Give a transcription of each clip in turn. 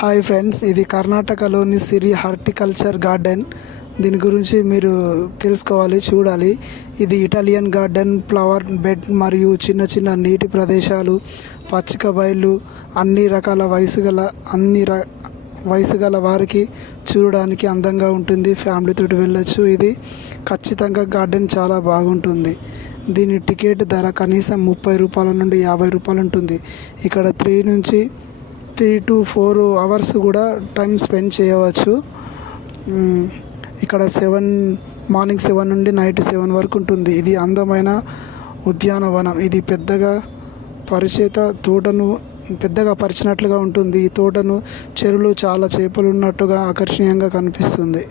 Hi friends ఇది కర్ణాటకలోని సిరి horticulture garden. దీని గురించి మీరు తెలుసుకోవాలి చూడాలి. ఇది ఇటాలియన్ గార్డెన్ ఫ్లవర్ బెడ్ మరియు చిన్న చిన్న నీటి ప్రదేశాలు పచ్చిక బయళ్ళు అన్ని రకాల వయసు గల అన్ని ర వయసు గల వారికి చూడడానికి అందంగా ఉంటుంది. ఫ్యామిలీతో వెళ్ళొచ్చు. ఇది ఖచ్చితంగా గార్డెన్ చాలా బాగుంటుంది. దీని టికెట్ ధర కనీసం ముప్పై రూపాయల నుండి యాభై రూపాయలు ఉంటుంది. ఇక్కడ త్రీ నుంచి త్రీ టు ఫోర్ అవర్స్ కూడా టైం స్పెండ్ చేయవచ్చు. ఇక్కడ సెవెన్ మార్నింగ్ సెవెన్ నుండి నైట్ సెవెన్ వరకు ఉంటుంది. ఇది అందమైన ఉద్యానవనం. ఇది పెద్దగా పరిచేత తోటను పెద్దగా పరిచినట్లుగా ఉంటుంది. ఈ తోటను చెరువులు చాలా చేపలు ఉన్నట్టుగా ఆకర్షణీయంగా కనిపిస్తుంది.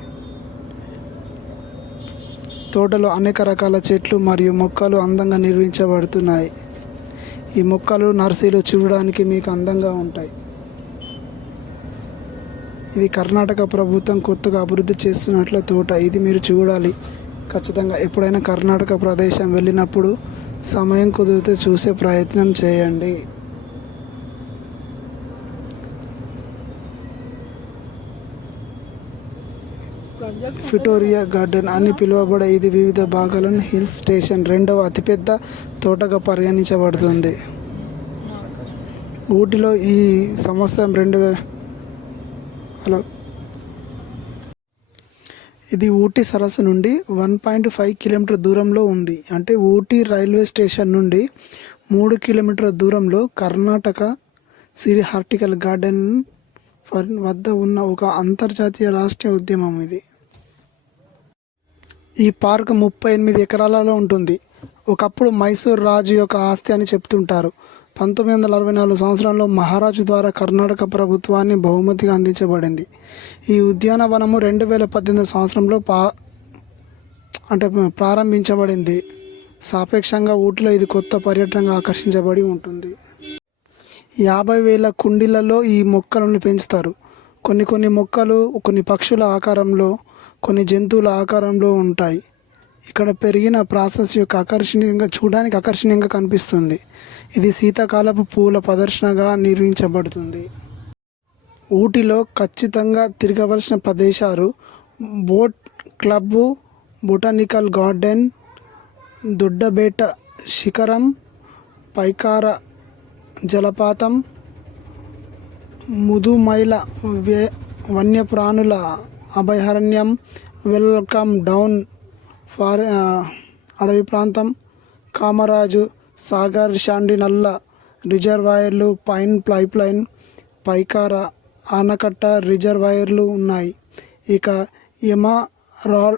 తోటలో అనేక రకాల చెట్లు మరియు మొక్కలు అందంగా నిర్మించబడుతున్నాయి. ఈ మొక్కలు నర్సీలు చూడడానికి మీకు అందంగా ఉంటాయి. ఇది కర్ణాటక ప్రభుత్వం కొత్తగా అభివృద్ధి చేస్తున్నట్ల తోట. ఇది మీరు చూడాలి. ఖచ్చితంగా ఎప్పుడైనా కర్ణాటక ప్రదేశం వెళ్ళినప్పుడు సమయం కుదిరితే చూసే ప్రయత్నం చేయండి. ఫిటోరియా గార్డెన్ అని పిలువబడే ఇది వివిధ భాగాలను హిల్ స్టేషన్ రెండవ అతిపెద్ద తోటగా పరిగణించబడుతుంది. ఊటీలో ఈ సంవత్సరం రెండు వేల హలో ఇది ఊటీ సరస్సు నుండి వన్ పాయింట్ ఫైవ్ కిలోమీటర్ దూరంలో ఉంది. అంటే ఊటీ రైల్వే స్టేషన్ నుండి మూడు కిలోమీటర్ల దూరంలో కర్ణాటక సిరి హార్టికల్ గార్డెన్ ఫర్ వద్ద ఉన్న ఒక అంతర్జాతీయ రాష్ట్రీయ ఉద్యమం ఇది. ఈ పార్క్ ముప్పై ఎనిమిది ఎకరాలలో ఉంటుంది. ఒకప్పుడు మైసూర్ రాజు యొక్క ఆస్తి అని చెప్తుంటారు. పంతొమ్మిది వందల అరవై నాలుగు సంవత్సరంలో మహారాజు ద్వారా కర్ణాటక ప్రభుత్వాన్ని బహుమతిగా అందించబడింది. ఈ ఉద్యానవనము రెండు వేల పద్దెనిమిది సంవత్సరంలో పా అంటే ప్రారంభించబడింది. సాపేక్షంగా ఊటిలో ఇది కొత్త పర్యటనగా ఆకర్షించబడి ఉంటుంది. యాభై వేల కుండీలలో ఈ మొక్కలను పెంచుతారు. కొన్ని కొన్ని మొక్కలు కొన్ని పక్షుల ఆకారంలో కొన్ని జంతువుల ఆకారంలో ఉంటాయి. ఇక్కడ పెరిగిన ప్రాసెస్ యొక్క ఆకర్షణీయంగా చూడడానికి ఆకర్షణీయంగా కనిపిస్తుంది. ఇది శీతాకాలపు పూల ప్రదర్శనగా నిర్మించబడుతుంది. ఊటీలో ఖచ్చితంగా తిరగవలసిన ప్రదేశాలు boat club botanical garden Doddabetta శిఖరం పైకార జలపాతం ముదుమైల వే వన్యప్రాణుల అభయారణ్యం వెల్కమ్ డౌన్ ఫారె అడవి ప్రాంతం కామరాజు సాగర్ షాండినల్ల రిజర్వాయర్లు పైన్ పైప్లైన్ పైకార ఆనకట్ట రిజర్వాయర్లు ఉన్నాయి. ఇక ఎమరాల్